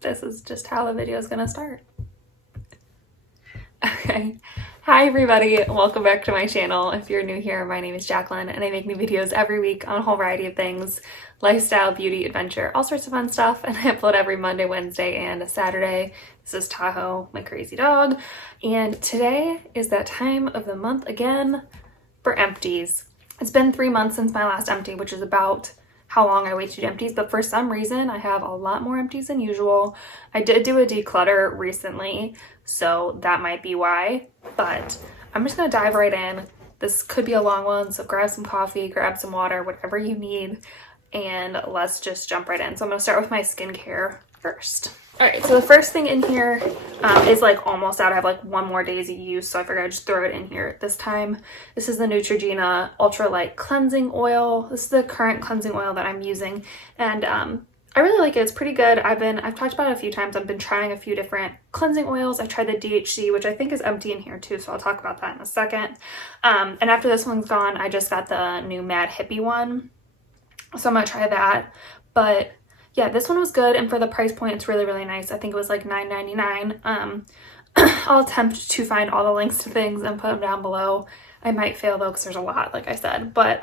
This is just how the video is gonna start. Okay. Hi everybody, welcome back to my channel. If you're new here, my name is Jacqueline and I make new videos every week on a whole variety of things: lifestyle, beauty, adventure, all sorts of fun stuff, and I upload every Monday, Wednesday, and Saturday. This is Tahoe, my crazy dog, and today is that time of the month again for empties. It's been 3 months since my last empty, which is about how long I wait to do empties, but for some reason I have a lot more empties than usual. I did do a declutter recently, so that might be why, but I'm just gonna dive right in. This could be a long one, so grab some coffee, grab some water, whatever you need, and let's just jump right in. So I'm gonna start with my skincare first. All right, so the first thing in here is like almost out. I have like one more day's use, so I figured I'd just throw it in here this time. This is the Neutrogena Ultra Light Cleansing Oil. This is the current cleansing oil that I'm using, and I really like it. It's pretty good. I've talked about it a few times. I've been trying a few different cleansing oils. I tried the DHC, which I think is empty in here too, so I'll talk about that in a second. And after this one's gone, I just got the new Mad Hippie one, so I'm gonna try that. But yeah, this one was good, and for the price point, it's really, really nice. I think it was like $9.99. I'll attempt to find all the links to things and put them down below. I might fail though, because there's a lot, like I said. But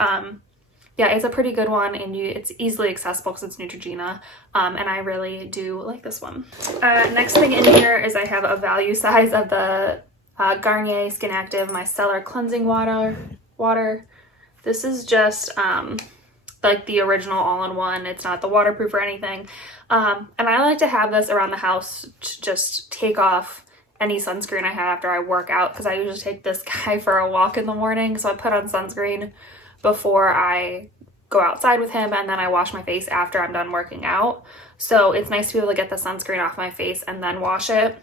yeah, it's a pretty good one, and it's easily accessible because it's Neutrogena, and I really do like this one. Next thing in here is I have a value size of the Garnier Skin Active Micellar Cleansing Water. This is just like the original all-in-one. It's not the waterproof or anything, and I like to have this around the house to just take off any sunscreen I have after I work out, because I usually take this guy for a walk in the morning, so I put on sunscreen before I go outside with him, and then I wash my face after I'm done working out. So it's nice to be able to get the sunscreen off my face and then wash it,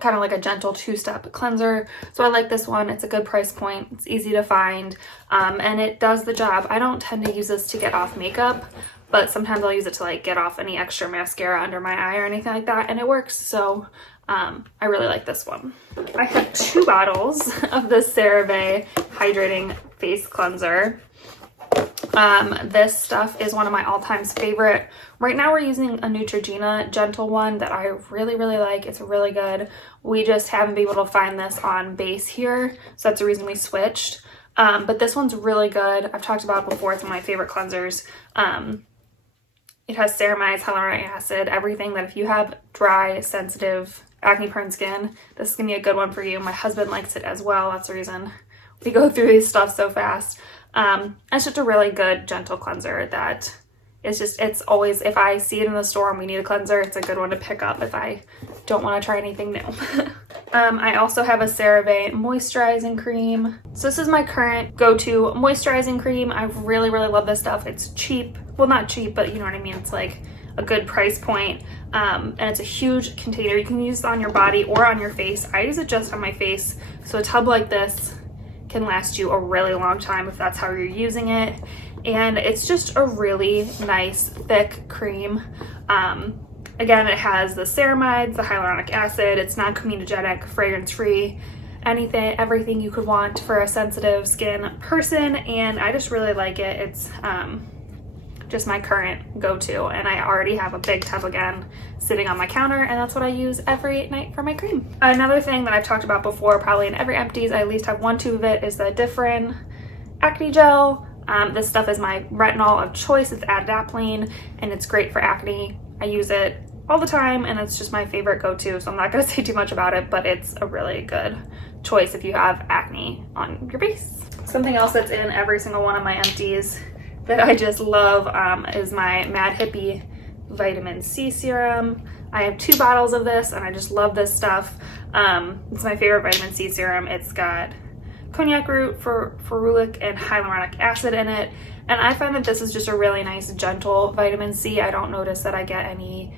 kind of like a gentle two-step cleanser. So I like this one. It's a good price point. It's easy to find, and it does the job. I don't tend to use this to get off makeup, but sometimes I'll use it to like get off any extra mascara under my eye or anything like that, and it works. So I really like this one. I have 2 bottles of the CeraVe Hydrating Face Cleanser. This stuff is one of my all-time favorite. Right now we're using a Neutrogena Gentle one that I really, really like. It's really good. We just haven't been able to find this on base here, so that's the reason we switched. But this one's really good. I've talked about it before. It's one of my favorite cleansers. It has ceramides, hyaluronic acid, everything that if you have dry, sensitive, acne-prone skin, this is gonna be a good one for you. My husband likes it as well. That's the reason we go through these stuff so fast. It's just a really good, gentle cleanser that is just, it's always, if I see it in the store and we need a cleanser, it's a good one to pick up if I don't want to try anything new. I also have a CeraVe moisturizing cream. So this is my current go-to moisturizing cream. I really, really love this stuff. It's cheap. Well, not cheap, but you know what I mean? It's like a good price point. And it's a huge container. You can use it on your body or on your face. I use it just on my face. So a tub like this can last you a really long time if that's how you're using it. And it's just a really nice thick cream. Again, it has the ceramides, the hyaluronic acid. It's non-comedogenic, fragrance-free, everything you could want for a sensitive skin person, and I just really like it. It's just my current go-to, and I already have a big tub again sitting on my counter, and that's what I use every night for my cream. Another thing that I've talked about before, probably in every empties, I at least have 1 tube of it, is the Differin acne gel. This stuff is my retinol of choice. It's adapalene, and it's great for acne. I use it all the time, and it's just my favorite go-to, so I'm not going to say too much about it, but it's a really good choice if you have acne on your face. Something else that's in every single one of my empties that I just love is my Mad Hippie Vitamin C Serum. I have 2 bottles of this, and I just love this stuff. It's my favorite vitamin C serum. It's got cognac root, ferulic, and hyaluronic acid in it, and I find that this is just a really nice, gentle vitamin C. I don't notice that I get any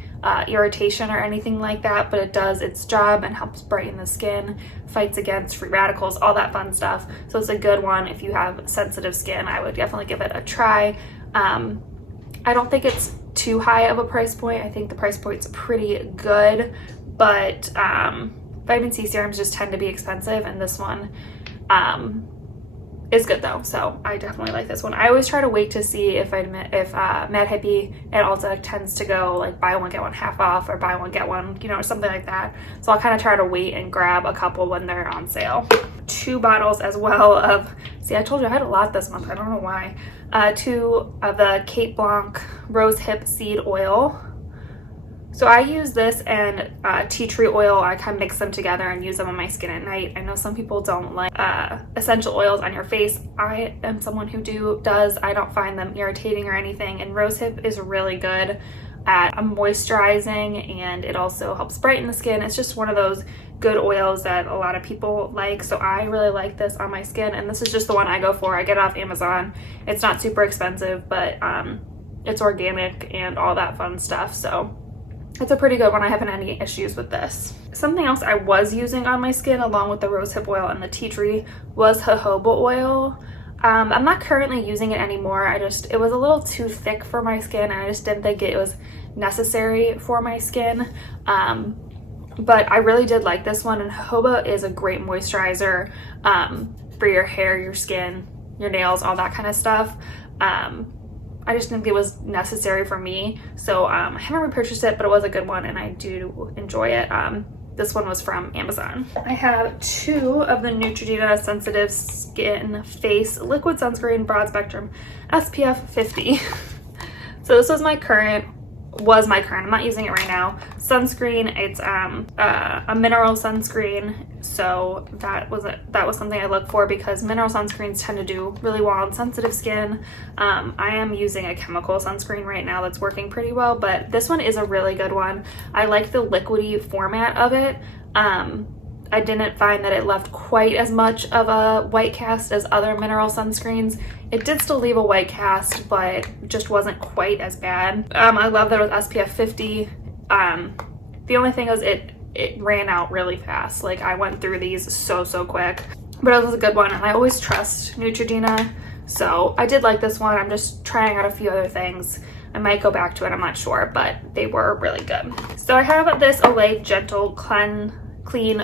irritation or anything like that, but it does its job and helps brighten the skin, fights against free radicals, all that fun stuff. So it's a good one if you have sensitive skin. I would definitely give it a try. I don't think it's too high of a price point. I think the price point's pretty good, but vitamin C serums just tend to be expensive, and this one is good though, so I definitely like this one. I always try to wait to see if Mad Hippie at Ulta tends to go like buy one get one half off, or buy one get one, you know, something like that. So I'll kind of try to wait and grab a couple when they're on sale. 2 bottles as well of, see, I told you I had a lot this month, I don't know why. 2 of the Kate Blanc Rose Hip Seed Oil. So I use this and tea tree oil. I kind of mix them together and use them on my skin at night. I know some people don't like essential oils on your face. I am someone who does. I don't find them irritating or anything, and rosehip is really good at moisturizing, and it also helps brighten the skin. It's just one of those good oils that a lot of people like, so I really like this on my skin, and this is just the one I go for. I get it off Amazon. It's not super expensive, but it's organic and all that fun stuff, so it's a pretty good one. I haven't had any issues with this. Something else I was using on my skin along with the rosehip oil and the tea tree was jojoba oil. I'm not currently using it anymore. It was a little too thick for my skin, and I just didn't think it was necessary for my skin. But I really did like this one, and jojoba is a great moisturizer for your hair, your skin, your nails, all that kind of stuff. I just didn't think it was necessary for me, so I haven't repurchased it, but it was a good one and I do enjoy it. This one was from Amazon. I have 2 of the Neutrogena Sensitive Skin Face Liquid Sunscreen Broad Spectrum SPF 50. So this was my current, I'm not using it right now, sunscreen. It's a mineral sunscreen, so that was something I look for because mineral sunscreens tend to do really well on sensitive skin. I am using a chemical sunscreen right now that's working pretty well, but this one is a really good one. I like the liquidy format of it. I didn't find that it left quite as much of a white cast as other mineral sunscreens. It did still leave a white cast, but just wasn't quite as bad. I love that it was SPF 50. The only thing is it ran out really fast. Like, I went through these so quick, but it was a good one, and I always trust Neutrogena, so I did like this one. I'm just trying out a few other things. I might go back to it, I'm not sure, but they were really good. So I have this Olay Gentle Clean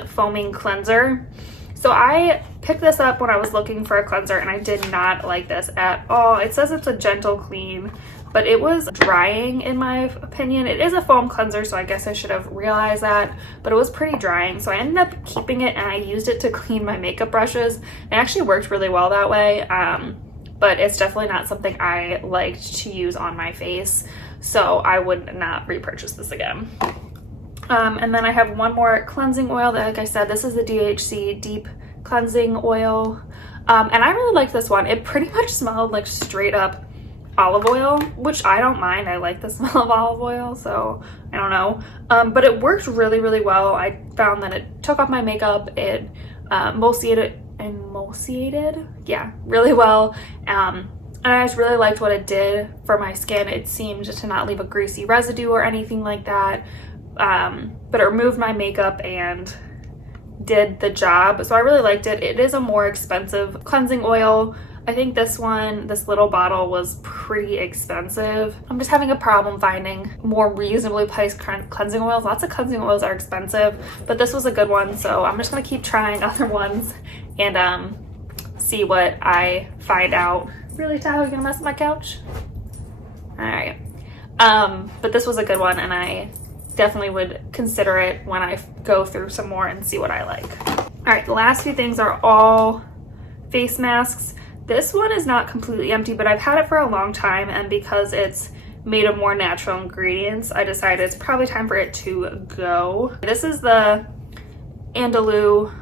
Foaming Cleanser. So I picked this up when I was looking for a cleanser, and I did not like this at all. It says it's a gentle clean, but it was drying in my opinion. It is a foam cleanser, so I guess I should have realized that, but it was pretty drying. So I ended up keeping it, and I used it to clean my makeup brushes. It actually worked really well that way, but it's definitely not something I liked to use on my face, so I would not repurchase this again. And then I have one more cleansing oil that, like I said, this is the DHC Deep Cleansing Oil. And I really like this one. It pretty much smelled like straight up olive oil, which I don't mind. I like the smell of olive oil, so I don't know. But it worked really well. I found that it took off my makeup. It emulsified, yeah, really well. And I just really liked what it did for my skin. It seemed to not leave a greasy residue or anything like that. But it removed my makeup and did the job, so I really liked it. It is a more expensive cleansing oil. I think this little bottle was pretty expensive. I'm just having a problem finding more reasonably priced cleansing oils. Lots of cleansing oils are expensive, but this was a good one, so I'm just gonna keep trying other ones and see what I find out. Really, Tahoe, you gonna mess with my couch? All right. But this was a good one, and I definitely would consider it when I go through some more and see what I like. All right, the last few things are all face masks. This one is not completely empty, but I've had it for a long time, and because it's made of more natural ingredients, I decided it's probably time for it to go. This is the Andalou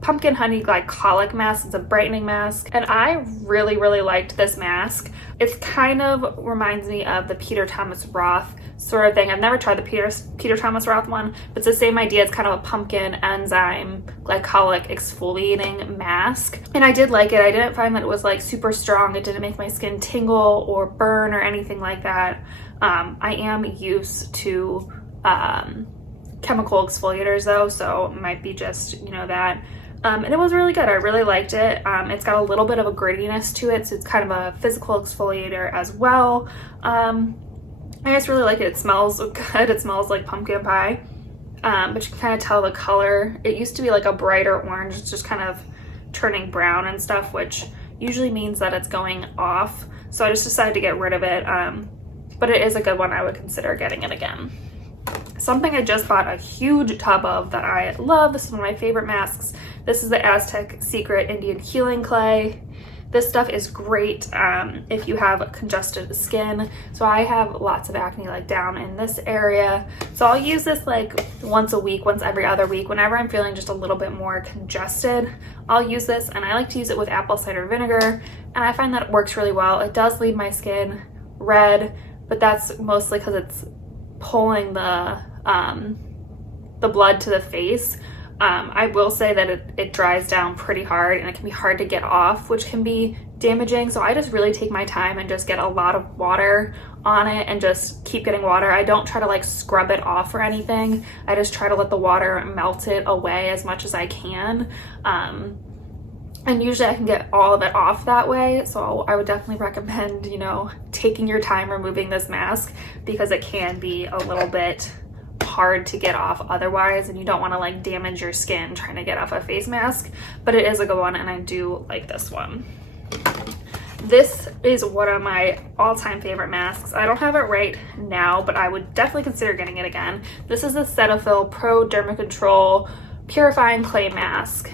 Pumpkin Honey Glycolic Mask. It's a brightening mask, and I really liked this mask. It kind of reminds me of the Peter Thomas Roth sort of thing. I've never tried the Peter Thomas Roth one, but it's the same idea. It's kind of a pumpkin enzyme glycolic exfoliating mask, and I did like it. I didn't find that it was like super strong. It didn't make my skin tingle or burn or anything like that. I am used to chemical exfoliators though, so it might be just, you know, that. And it was really good. I really liked it. It's got a little bit of a grittiness to it, so it's kind of a physical exfoliator as well. I just really like it. It smells good. It smells like pumpkin pie, but you can kind of tell the color. It used to be like a brighter orange. It's just kind of turning brown and stuff, which usually means that it's going off. So I just decided to get rid of it. But it is a good one. I would consider getting it again. Something I just bought a huge tub of that I love. This is one of my favorite masks. This is the Aztec Secret Indian Healing Clay. This stuff is great if you have congested skin. So I have lots of acne like down in this area. So I'll use this like once a week, once every other week. Whenever I'm feeling just a little bit more congested, I'll use this, and I like to use it with apple cider vinegar, and I find that it works really well. It does leave my skin red, but that's mostly because it's pulling the blood to the face. I will say that it dries down pretty hard, and it can be hard to get off, which can be damaging. So I just really take my time and just get a lot of water on it and just keep getting water. I don't try to like scrub it off or anything. I just try to let the water melt it away as much as I can. And usually I can get all of it off that way. So I would definitely recommend, you know, taking your time removing this mask, because it can be a little bit hard to get off otherwise, and you don't want to like damage your skin trying to get off a face mask. But it is a good one, and I do like this one. This is one of my all-time favorite masks. I don't have it right now, but I would definitely consider getting it again. This is the Cetaphil Pro Dermacontrol Purifying Clay Mask.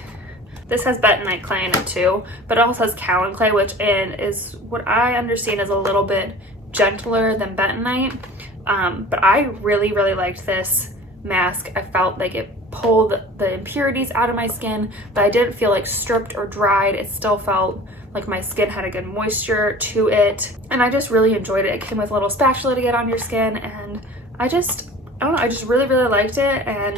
This has bentonite clay in it too, but it also has kaolin clay, which is what I understand is a little bit gentler than bentonite. But I really, really liked this mask. I felt like it pulled the impurities out of my skin, but I didn't feel like stripped or dried. It still felt like my skin had a good moisture to it, and I just really enjoyed it. It came with a little spatula to get on your skin, and I don't know, I just really, really liked it, and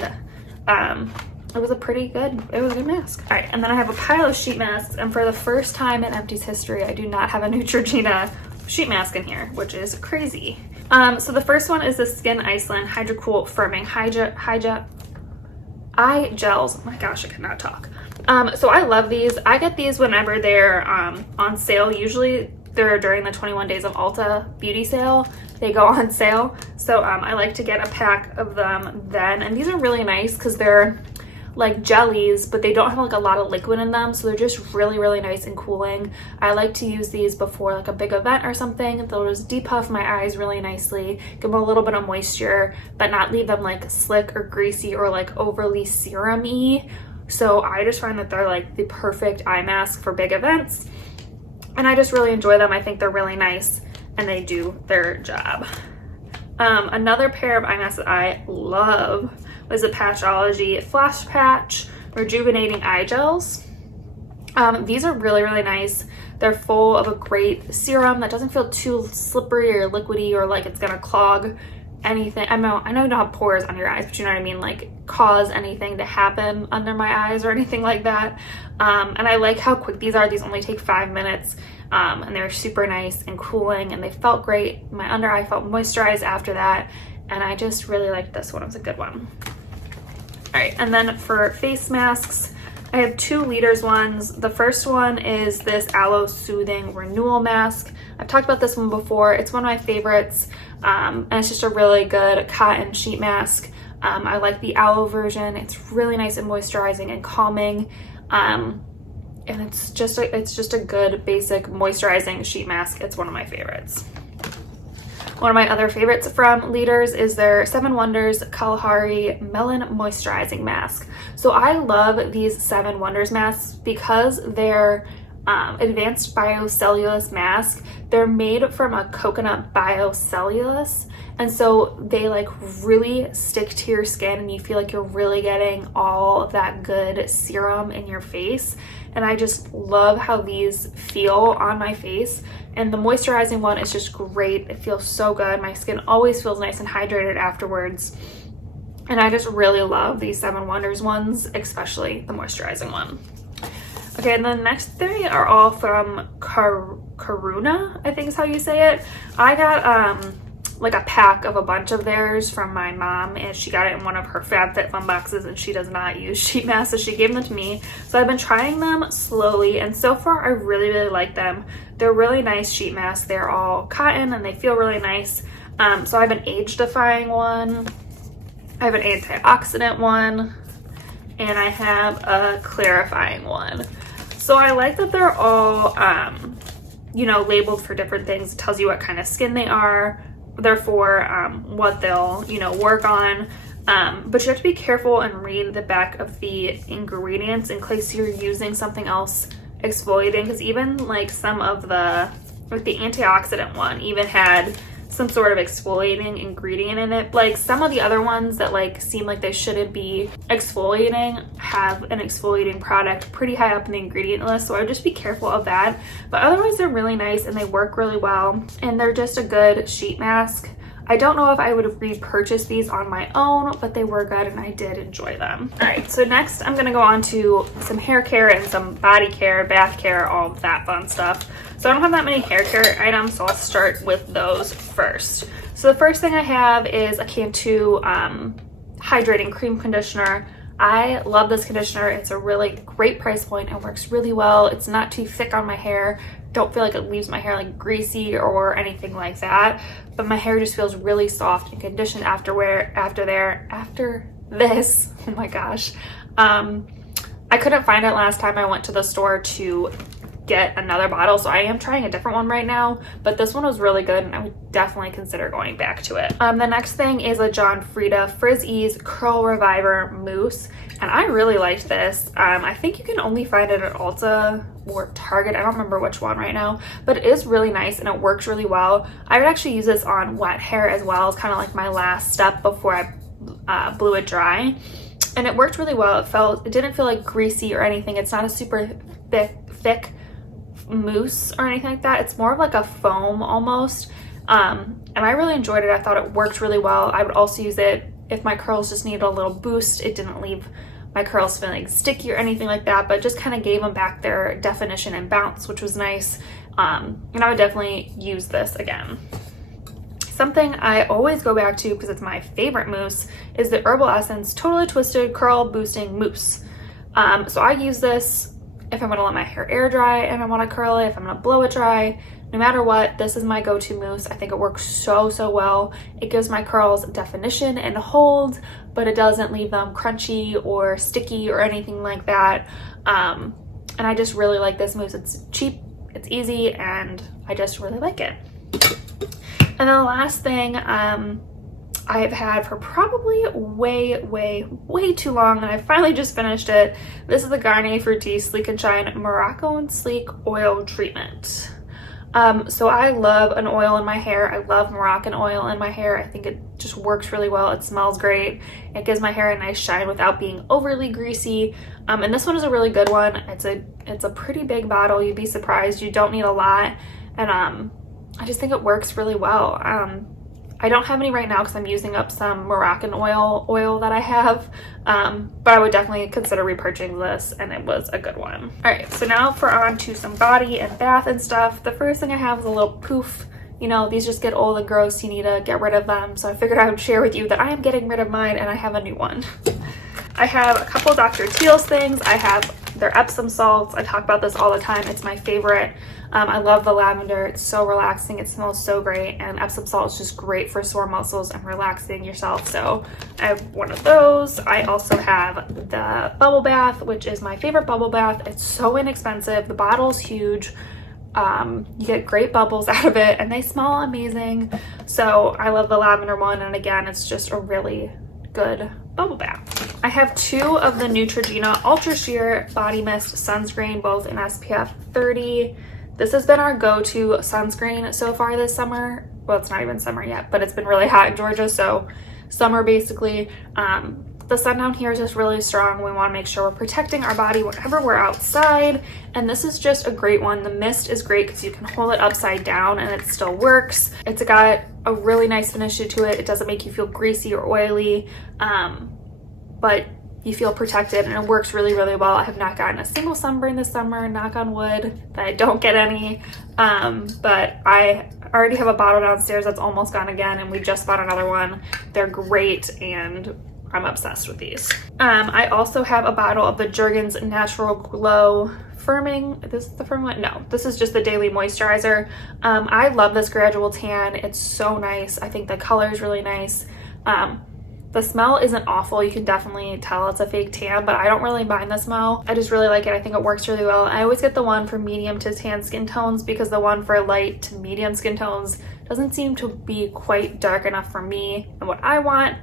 it was a good mask. All right, and then I have a pile of sheet masks, and for the first time in Empties history, I do not have a Neutrogena sheet mask in here, which is crazy. So the first one is the Skin Iceland Hydrocool Firming Eye Gels. Oh my gosh, I cannot talk. So I love these. I get these whenever they're on sale. Usually they're during the 21 Days of Ulta beauty sale. They go on sale. So I like to get a pack of them then. And these are really nice because they're like jellies, but they don't have like a lot of liquid in them, so they're just really, really nice and cooling. I like to use these before like a big event or something. They'll just depuff my eyes really nicely, give them a little bit of moisture, but not leave them like slick or greasy or like overly serum-y. So I just find that they're like the perfect eye mask for big events, and I just really enjoy them. I think they're really nice and they do their job. Another pair of eye masks that I love was the Patchology Flash Patch Rejuvenating Eye Gels. These are really, really nice. They're full of a great serum that doesn't feel too slippery or liquidy or like it's gonna clog anything. I know you don't have pores on your eyes, but you know what I mean, like cause anything to happen under my eyes or anything like that. And I like how quick these are. These only take 5 minutes. And they're super nice and cooling, and they felt great. My under eye felt moisturized after that, and I just really liked this one. It was a good one. All right, and then for face masks, I have 2 liters ones. The first one is this Aloe Soothing Renewal Mask. I've talked about this one before. It's one of my favorites, and it's just a really good cotton sheet mask. I like the aloe version. It's really nice and moisturizing and calming. And it's just a good basic moisturizing sheet mask. It's one of my favorites. One of my other favorites from Leaders is their 7 Wonders Kalahari Melon Moisturizing Mask. So I love these 7 Wonders masks because they're advanced biocellulose mask. They're made from a coconut biocellulose, and so they like really stick to your skin, and you feel like you're really getting all of that good serum in your face. And I just love how these feel on my face, and the moisturizing one is just great. It feels so good. My skin always feels nice and hydrated afterwards, and I just really love these 7 Wonders ones, especially the moisturizing one. Okay, and the next 3 are all from Karuna, I think is how you say it. I got like a pack of a bunch of theirs from my mom, and she got it in one of her FabFitFun boxes, and she does not use sheet masks, so she gave them to me. So I've been trying them slowly, and so far I really, really like them. They're really nice sheet masks. They're all cotton and they feel really nice. So I have an age-defying one, I have an antioxidant one, and I have a clarifying one. So I like that they're all, you know, labeled for different things. It tells you what kind of skin they are, therefore what they'll, you know, work on. But you have to be careful and read the back of the ingredients in case you're using something else exfoliating, because even like some of the, like the antioxidant one even had some sort of exfoliating ingredient in it. Like some of the other ones that like seem like they shouldn't be exfoliating have an exfoliating product pretty high up in the ingredient list, so I would just be careful of that. But otherwise they're really nice and they work really well, and they're just a good sheet mask. I don't know if I would have repurchased these on my own, but they were good and I did enjoy them. All right, so next I'm gonna go on to some hair care and some body care, bath care, all of that fun stuff. So I don't have that many hair care items, so I'll start with those first. So the first thing I have is a Cantu hydrating cream conditioner. I love this conditioner. It's a really great price point and works really well. It's not too thick on my hair. Don't feel like it leaves my hair like greasy or anything like that, but my hair just feels really soft and conditioned after this. Oh my gosh. I couldn't find it last time I went to the store to get another bottle, so I am trying a different one right now, but this one was really good and I would definitely consider going back to it. The next thing is a John Frieda Frizz Ease Curl Reviver Mousse, and I really liked this. I think you can only find it at Ulta or Target. I don't remember which one right now, but it is really nice and it works really well. I would actually use this on wet hair as well. It's kind of like my last step before I blew it dry, and it worked really well. It didn't feel like greasy or anything. It's not a super thick mousse or anything like that. It's more of like a foam almost, and I really enjoyed it. I thought it worked really well. I would also use it if my curls just needed a little boost. It didn't leave my curls feeling sticky or anything like that, but just kind of gave them back their definition and bounce, which was nice. And I would definitely use this again. Something I always go back to because it's my favorite mousse is the Herbal Essence Totally Twisted Curl Boosting Mousse. So I use this if I'm gonna let my hair air dry and I wanna curl it, if I'm gonna blow it dry, no matter what, this is my go-to mousse. I think it works so well. It gives my curls definition and hold, but it doesn't leave them crunchy or sticky or anything like that. And I just really like this mousse. It's cheap, it's easy, and I just really like it. And then the last thing I've had for probably way too long, and I finally just finished it. This is the Garnier Fructis Sleek and Shine Morocco and Sleek Oil Treatment. So I love an oil in my hair. I love Moroccan oil in my hair. I think it just works really well. It smells great. It gives my hair a nice shine without being overly greasy. And this one is a really good one. It's a pretty big bottle. You'd be surprised. You don't need a lot. And I just think it works really well. I don't have any right now because I'm using up some Moroccan oil that I have, but I would definitely consider repurchasing this, and it was a good one. All right, so now on to some body and bath and stuff. The first thing I have is a little poof. You know, these just get old and gross. You need to get rid of them, so I figured I would share with you that I am getting rid of mine, and I have a new one. I have a couple Dr. Teal's things. I have their Epsom salts. I talk about this all the time. It's my favorite. I love the lavender. It's so relaxing. It smells so great, and Epsom salt is just great for sore muscles and relaxing yourself. So I have one of those. I also have the bubble bath, which is my favorite bubble bath. It's so inexpensive. The bottle's huge. You get great bubbles out of it, and they smell amazing. So I love the lavender one, and again, it's just a really good bubble bath. I have two of the Neutrogena Ultra Sheer Body Mist Sunscreen, both in SPF 30. This has been our go-to sunscreen so far this summer. Well, it's not even summer yet, but it's been really hot in Georgia, so summer basically. The sun down here is just really strong. We want to make sure we're protecting our body whenever we're outside, and this is just a great one. The mist is great because you can hold it upside down and it still works. It's got a really nice finish to it. It doesn't make you feel greasy or oily, but you feel protected, and it works really well. I have not gotten a single sunburn this summer, knock on wood that I don't get any, but I already have a bottle downstairs that's almost gone again, and we just bought another one. They're great, and I'm obsessed with these. I also have a bottle of the Jergens Natural Glow Firming. This is the firming one? No, this is just the daily moisturizer. I love this gradual tan. It's so nice. I think the color is really nice. The smell isn't awful. You can definitely tell it's a fake tan, but I don't really mind the smell. I just really like it. I think it works really well. I always get the one for medium to tan skin tones because the one for light to medium skin tones doesn't seem to be quite dark enough for me and what I want.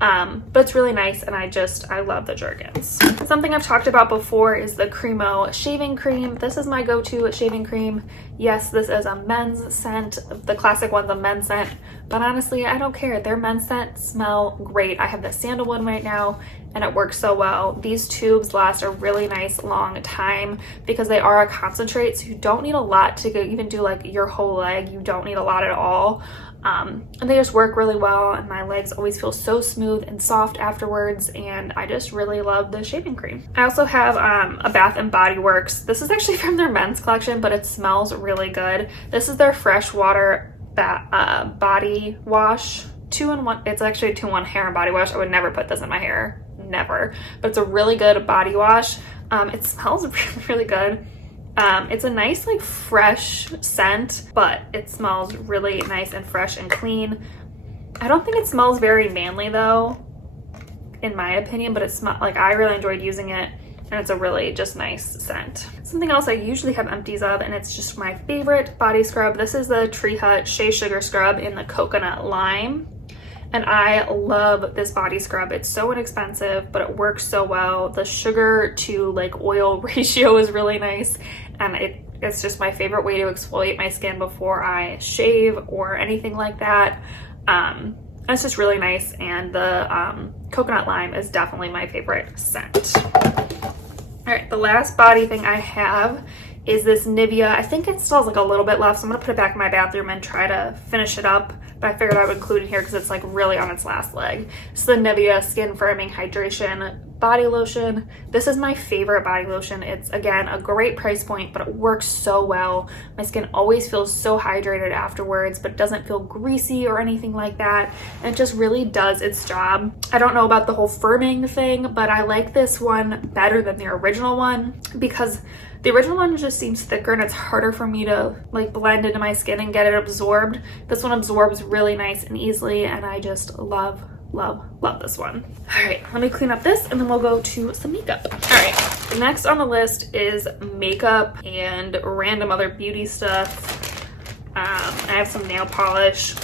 But it's really nice, and I love the Jergens. Something I've talked about before is the Cremo shaving cream. This is my go-to shaving cream. Yes, this is a men's scent. The classic one's a men's scent, but honestly, I don't care. Their men's scents smell great. I have the sandalwood right now, and it works so well. These tubes last a really nice long time because they are a concentrate, so you don't need a lot to even do like your whole leg. You don't need a lot at all. And they just work really well, and my legs always feel so smooth and soft afterwards, and I just really love the shaving cream. I also have a Bath & Body Works. This is actually from their men's collection, but it smells really good. This is their fresh water body wash, 2-in-1. It's actually a 2-in-1 hair and body wash. I would never put this in my hair, never, but it's a really good body wash. It smells really, really good. It's a nice like fresh scent, but it smells really nice and fresh and clean. I don't think it smells very manly though, in my opinion, but it smells like I really enjoyed using it, and it's a really just nice scent. Something else I usually have empties of, and it's just my favorite body scrub. This is the Tree Hut Shea Sugar Scrub in the coconut lime. And I love this body scrub. It's so inexpensive, but it works so well. The sugar to like oil ratio is really nice, and it's just my favorite way to exfoliate my skin before I shave or anything like that. It's just really nice, and the coconut lime is definitely my favorite scent. All right, the last body thing I have is this Nivea. I think it still has like a little bit left, so I'm gonna put it back in my bathroom and try to finish it up. But I figured I would include it here because it's like really on its last leg. It's the Nivea Skin Firming Hydration Body Lotion. This is my favorite body lotion. It's, again, a great price point, but it works so well. My skin always feels so hydrated afterwards, but it doesn't feel greasy or anything like that. And it just really does its job. I don't know about the whole firming thing, but I like this one better than the original one because the original one just seems thicker and it's harder for me to like blend into my skin and get it absorbed. This one absorbs really nice and easily, and I just love this one. All right, let me clean up this and then we'll go to some makeup. All right, next on the list is makeup and random other beauty stuff. I have some nail polish.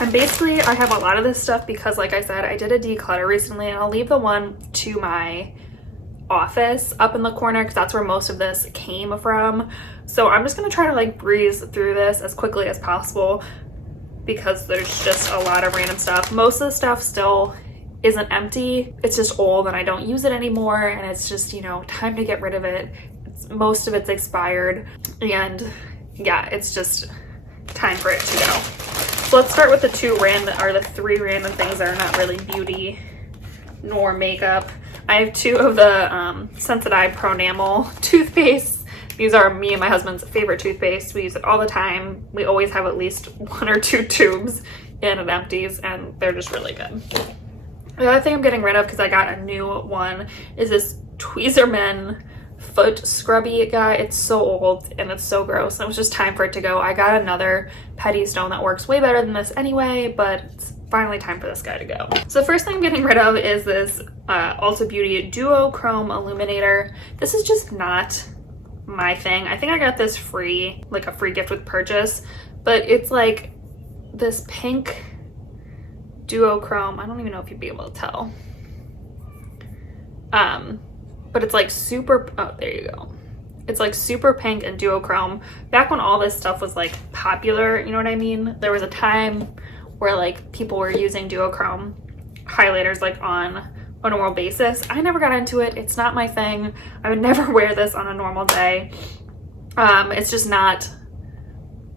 And basically I have a lot of this stuff because, like I said, I did a declutter recently, and I'll leave the one to my office up in the corner because that's where most of this came from. So I'm just gonna try to like breeze through this as quickly as possible because there's just a lot of random stuff. Most of the stuff still isn't empty, it's just old and I don't use it anymore, and it's just, you know, time to get rid of it. Most of it's expired, and yeah, it's just time for it to go. So let's start with the three random things that are not really beauty nor makeup. I have two of the Sensodyne Pro Enamel toothpaste. These are me and my husband's favorite toothpaste. We use it all the time. We always have at least 1 or 2 tubes in it empties, and they're just really good. The other thing I'm getting rid of because I got a new one is this Tweezerman foot scrubby guy. It's so old and it's so gross. It was just time for it to go. I got another Petty Stone that works way better than this anyway, but it's finally time for this guy to go. So the first thing I'm getting rid of is this Ulta Beauty Duochrome Illuminator. This is just not my thing. I think I got this free, like a free gift with purchase, but it's like this pink duochrome. I don't even know if you'd be able to tell. But it's like super, oh, there you go. It's like super pink and duochrome. Back when all this stuff was like popular, you know what I mean? There was a time where like people were using duochrome highlighters like on a normal basis. I never got into it. It's not my thing. I would never wear this on a normal day. It's just not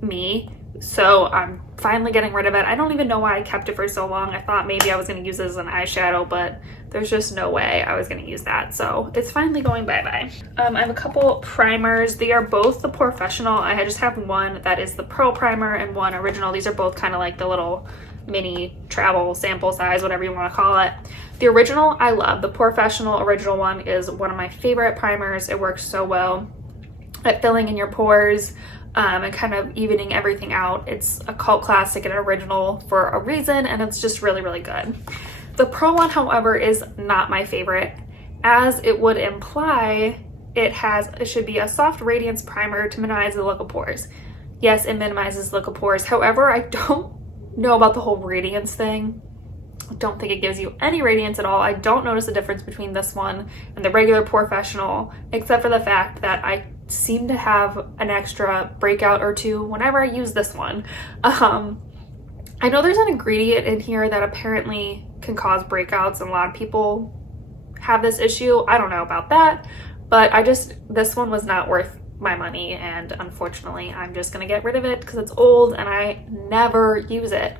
me. So I'm finally getting rid of it. I don't even know why I kept it for so long. I thought maybe I was going to use it as an eyeshadow, but there's just no way I was going to use that. So it's finally going bye-bye. I have a couple primers. They are both the Professional. I just have one that is the Pearl Primer and one original. These are both kind of like the little mini travel sample size, whatever you want to call it. The original I love. The Professional original one is one of my favorite primers. It works so well at filling in your pores and kind of evening everything out. It's a cult classic and original for a reason, and it's just really, really good. The Pro one, however, is not my favorite. As it would imply, it should be a soft radiance primer to minimize the look of pores. Yes, it minimizes look of pores. However, I don't know about the whole radiance thing. I don't think it gives you any radiance at all. I don't notice a difference between this one and the regular Professional, except for the fact that I seem to have an extra breakout or two whenever I use this one. I know there's an ingredient in here that apparently can cause breakouts, and a lot of people have this issue. I don't know about that, but this one was not worth my money, and unfortunately I'm just gonna get rid of it because it's old and I never use it.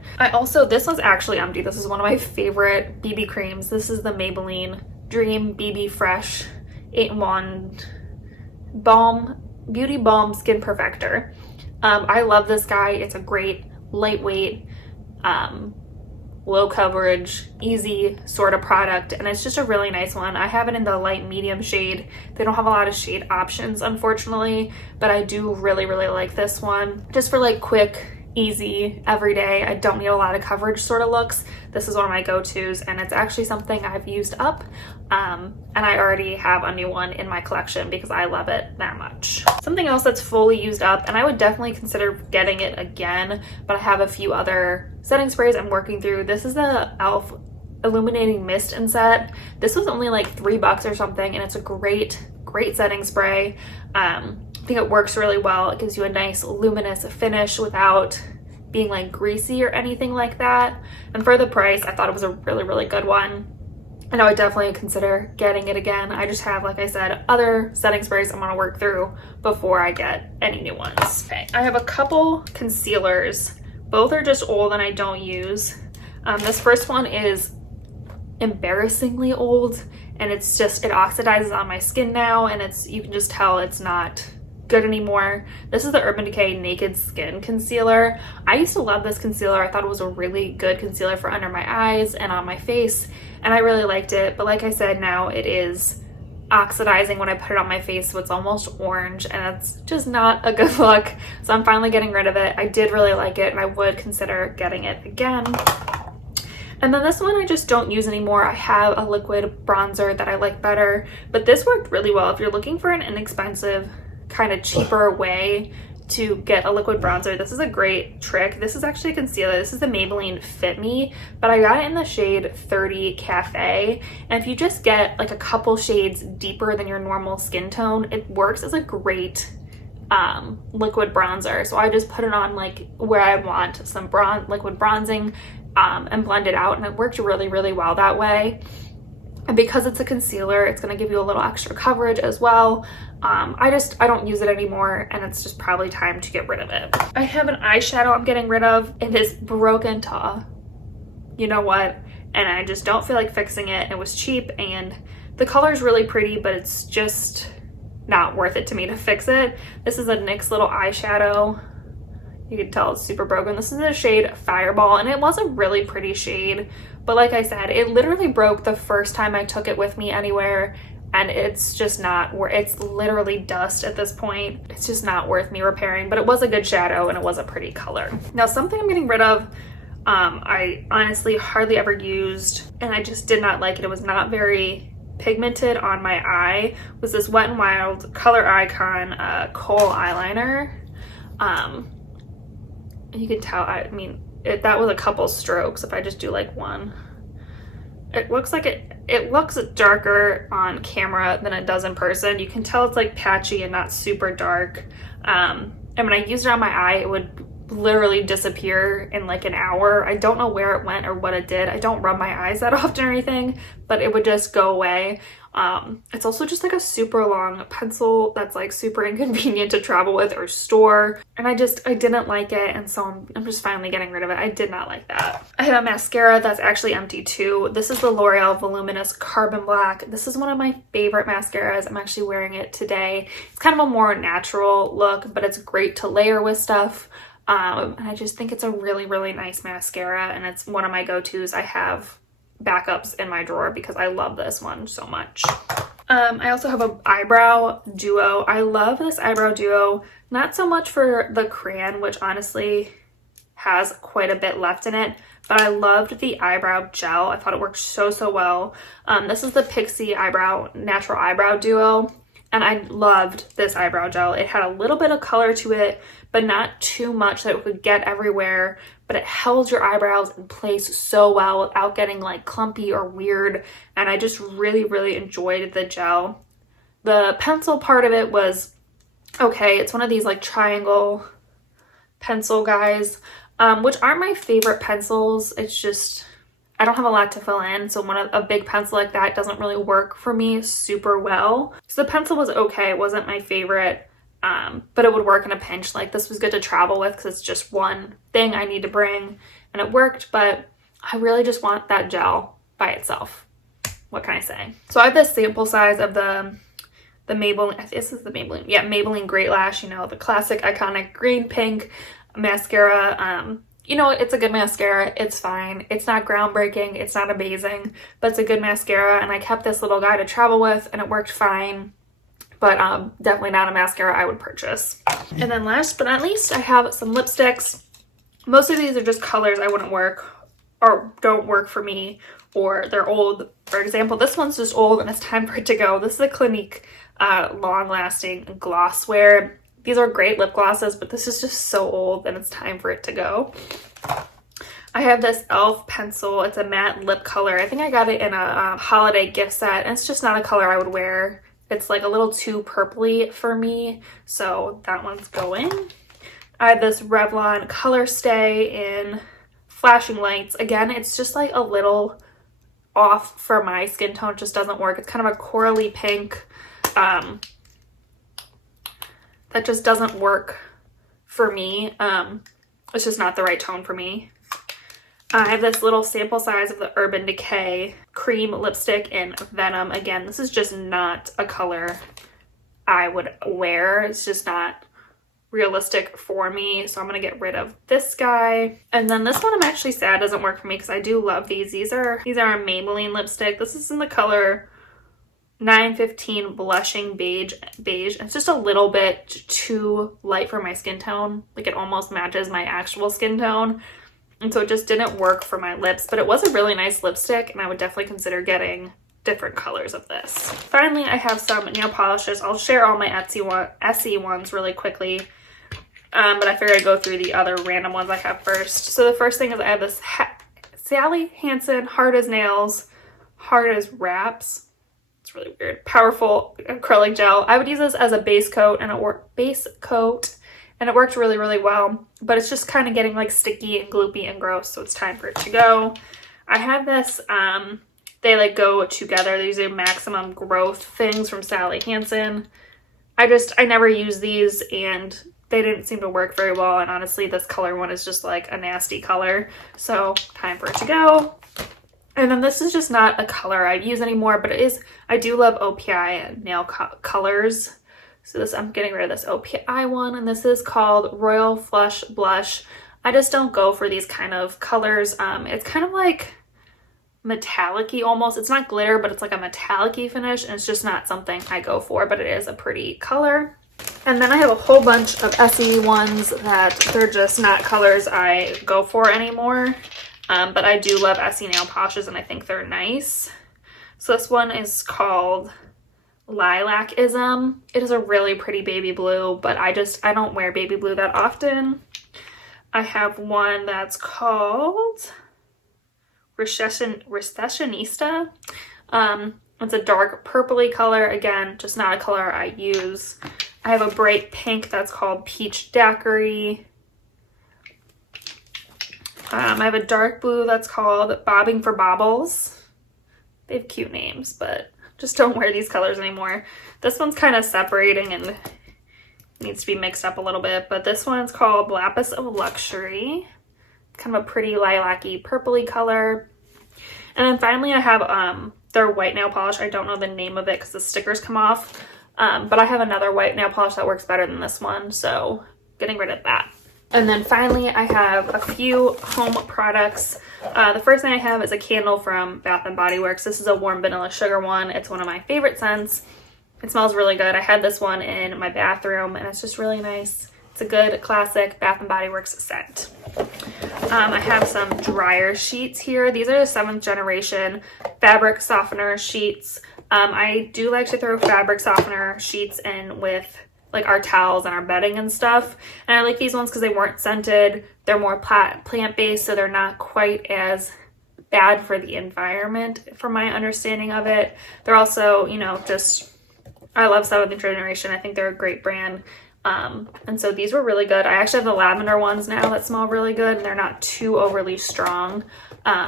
This was actually empty. This is one of my favorite BB creams. This is the Maybelline Dream BB Fresh 8-in-1 Beauty Balm Skin Perfector. I love this guy. It's a great lightweight, low coverage, easy sort of product, and it's just a really nice one. I have it in the light medium shade. They don't have a lot of shade options, unfortunately, but I do really like this one. Just for like quick, easy, everyday, I don't need a lot of coverage sort of looks. This is one of my go-tos, and it's actually something I've used up, and I already have a new one in my collection because I love it that much. Something else that's fully used up, and I would definitely consider getting it again, but I have a few other setting sprays I'm working through. This is the e.l.f. Illuminating Mist and Set. This was only like $3 or something, and it's a great setting spray. I think it works really well. It gives you a nice luminous finish without being like greasy or anything like that. And for the price, I thought it was a really good one. And I would definitely consider getting it again. I just have, like I said, other setting sprays I'm gonna work through before I get any new ones. Okay, I have a couple concealers. Both are just old and I don't use. This first one is embarrassingly old, and it oxidizes on my skin now, and you can just tell it's not good anymore. This is the Urban Decay Naked Skin Concealer. I used to love this concealer. I thought it was a really good concealer for under my eyes and on my face, and I really liked it. But like I said, now it is oxidizing when I put it on my face, so it's almost orange, and it's just not a good look. So I'm finally getting rid of it. I did really like it, and I would consider getting it again. And then this one I just don't use anymore. I have a liquid bronzer that I like better, but this worked really well. If you're looking for an inexpensive, kind of cheaper way to get a liquid bronzer, this is a great trick. This is actually a concealer. This is the Maybelline Fit Me, but I got it in the shade 30 Cafe. And if you just get like a couple shades deeper than your normal skin tone, it works as a great liquid bronzer. So I just put it on like where I want some liquid bronzing and blend it out, and it worked really well that way. And because it's a concealer, it's going to give you a little extra coverage as well. I don't use it anymore, and it's just probably time to get rid of it. I have an eyeshadow I'm getting rid of. It is broken to you know what, and I just don't feel like fixing it. It was cheap, and the color is really pretty, but it's just not worth it to me to fix it. This is a NYX little eyeshadow. You can tell it's super broken. This is the shade Fireball, and it was a really pretty shade, but like I said, it literally broke the first time I took it with me anywhere, and it's just not it's literally dust at this point. It's just not worth me repairing, but it was a good shadow and it was a pretty color. Now, something I'm getting rid of, I honestly hardly ever used, and I just did not like it. It was not very pigmented on my eye, was this Wet n Wild Color Icon kohl eyeliner. You can tell, I mean, that was a couple strokes. If I just do like one, it looks like it looks darker on camera than it does in person. You can tell it's like patchy and not super dark. And when I used it on my eye, it would literally disappear in like an hour. I don't know where it went or what it did. I don't rub my eyes that often or anything, but it would just go away. It's also just like a super long pencil that's like super inconvenient to travel with or store, and I didn't like it, and so I'm just finally getting rid of it. I did not like that. I have a mascara that's actually empty too. This is the L'Oreal Voluminous Carbon Black. This is one of my favorite mascaras. I'm actually wearing it today. It's kind of a more natural look, but it's great to layer with stuff. And I just think it's a really nice mascara, and it's one of my go-tos. I have backups in my drawer because I love this one so much. I also have an eyebrow duo. I love this eyebrow duo, not so much for the crayon, which honestly has quite a bit left in it, but I loved the eyebrow gel. I thought it worked so, so well. This is the Pixie Natural Eyebrow Duo, and I loved this eyebrow gel. It had a little bit of color to it, but not too much that it would get everywhere, but it held your eyebrows in place so well without getting like clumpy or weird, and I just really, really enjoyed the gel. The pencil part of it was okay. It's one of these like triangle pencil guys, which aren't my favorite pencils. It's just, I don't have a lot to fill in, so a big pencil like that doesn't really work for me super well. So the pencil was okay. It wasn't my favorite, but it would work in a pinch. Like, this was good to travel with because it's just one thing I need to bring, and it worked, but I really just want that gel by itself. What can I say? So I have this sample size of the Maybelline, this is the Maybelline, yeah, Maybelline Great Lash, you know, the classic iconic green pink mascara. You know, it's a good mascara. It's fine. It's not groundbreaking. It's not amazing, but it's a good mascara, and I kept this little guy to travel with, and it worked fine, but definitely not a mascara I would purchase. And then last but not least, I have some lipsticks. Most of these are just colors I wouldn't work or don't work for me, or they're old. For example, this one's just old and it's time for it to go. This is the Clinique long-lasting gloss wear. These are great lip glosses, but this is just so old and it's time for it to go. I have this e.l.f. pencil. It's a matte lip color. I think I got it in a holiday gift set, and it's just not a color I would wear. It's like a little too purpley for me, so that one's going. I have this Revlon Color Stay in Flashing Lights. Again, it's just like a little off for my skin tone. It just doesn't work. It's kind of a corally pink. That just doesn't work for me. It's just not the right tone for me. I have this little sample size of the Urban Decay cream lipstick in Venom. Again, this is just not a color I would wear. It's just not realistic for me, so I'm gonna get rid of this guy. And then this one I'm actually sad doesn't work for me because I do love these. These are a Maybelline lipstick. This is in the color 915 Blushing Beige. It's just a little bit too light for my skin tone. Like, it almost matches my actual skin tone, and so it just didn't work for my lips, but it was a really nice lipstick, and I would definitely consider getting different colors of this. Finally, I have some nail polishes. I'll share all my Etsy ones really quickly, but I figured I'd go through the other random ones I have first. So the first thing is I have this Sally Hansen Hard as Nails, Hard as Wraps. It's really weird. Powerful acrylic gel. I would use this as a base coat, and it worked really, really well, but it's just kind of getting like sticky and gloopy and gross, so it's time for it to go. I have this, they like go together. These are Maximum Growth things from Sally Hansen. I never use these, and they didn't seem to work very well, and honestly, this color one is just like a nasty color, so time for it to go. And then this is just not a color I use anymore, but I do love OPI nail colors. So I'm getting rid of this OPI one, and this is called Royal Flush Blush. I just don't go for these kind of colors. It's kind of like metallic-y almost. It's not glitter, but it's like a metallic-y finish, and it's just not something I go for, but it is a pretty color. And then I have a whole bunch of Essie ones that they're just not colors I go for anymore. But I do love Essie nail polishes, and I think they're nice. So this one is called Lilac-ism. It is a really pretty baby blue, but I don't wear baby blue that often. I have one that's called Recessionista. It's a dark purpley color. Again, just not a color I use. I have a bright pink that's called Peach Daiquiri. I have a dark blue that's called Bobbing for Baubles. They have cute names, but just don't wear these colors anymore. This one's kind of separating and needs to be mixed up a little bit, but this one's called Lapis of Luxury. Kind of a pretty lilac-y purpley color. And then finally I have their white nail polish. I don't know the name of it because the stickers come off, but I have another white nail polish that works better than this one, so getting rid of that. And then finally, I have a few home products. The first thing I have is a candle from Bath & Body Works. This is a warm vanilla sugar one. It's one of my favorite scents. It smells really good. I had this one in my bathroom, and it's just really nice. It's a good classic Bath & Body Works scent. I have some dryer sheets here. These are the 7th generation fabric softener sheets. I do like to throw fabric softener sheets in with like our towels and our bedding and stuff. And I like these ones because they weren't scented. They're more plant-based, so they're not quite as bad for the environment from my understanding of it. They're also, you know, just, I love 7th generation. I think they're a great brand. And so these were really good. I actually have the lavender ones now that smell really good, and they're not too overly strong.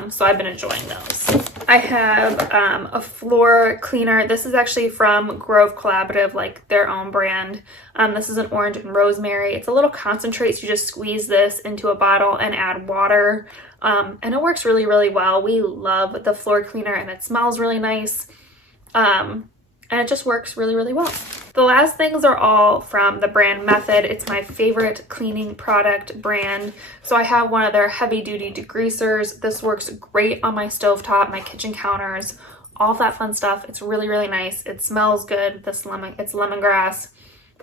So I've been enjoying those. I have a floor cleaner. This is actually from Grove Collaborative, like their own brand. This is an orange and rosemary. It's a little concentrate, so you just squeeze this into a bottle and add water. And it works really, really well. We love the floor cleaner, and it smells really nice. And it just works really, really well. The last things are all from the brand Method. It's my favorite cleaning product brand. So I have one of their heavy duty degreasers. This works great on my stovetop, my kitchen counters, all that fun stuff. It's really, really nice. It smells good. It's lemongrass,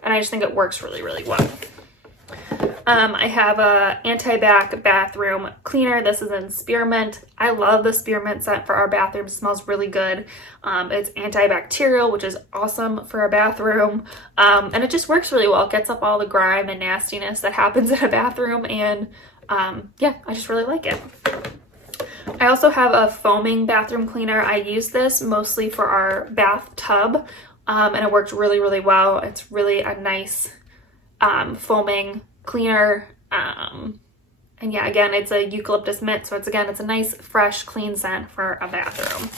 and I just think it works really, really well. I have a anti-bac bathroom cleaner. This is in spearmint. I love the spearmint scent for our bathroom. It smells really good. It's antibacterial, which is awesome for a bathroom. And it just works really well. It gets up all the grime and nastiness that happens in a bathroom. And yeah, I just really like it. I also have a foaming bathroom cleaner. I use this mostly for our bathtub, and it worked really, really well. It's really a nice foaming cleaner. And yeah, again, it's a eucalyptus mint, so it's a nice fresh clean scent for a bathroom.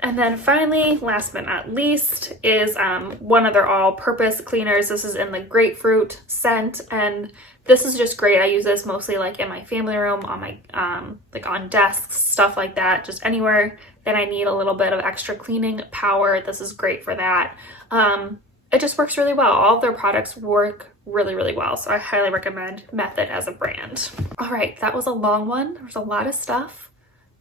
And then finally, last but not least, is one of their all-purpose cleaners. This is in the grapefruit scent, and this is just great. I use this mostly like in my family room, on my like on desks, stuff like that, just anywhere that I need a little bit of extra cleaning power. This is great for that. It just works really well. All of their products work really, really well. So I highly recommend Method as a brand. All right, that was a long one. There was a lot of stuff,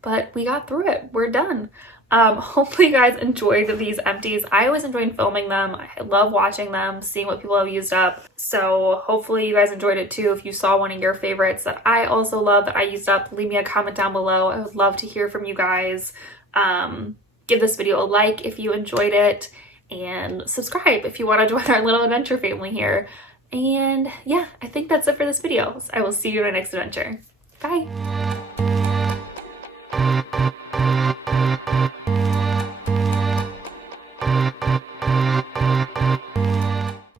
but we got through it. We're done. Hopefully you guys enjoyed these empties. I always enjoyed filming them. I love watching them, seeing what people have used up. So hopefully you guys enjoyed it too. If you saw one of your favorites that I also love that I used up, leave me a comment down below. I would love to hear from you guys. Give this video a like if you enjoyed it, and subscribe if you want to join our little adventure family here. And yeah, I think that's it for this video. I will see you in our next adventure. Bye!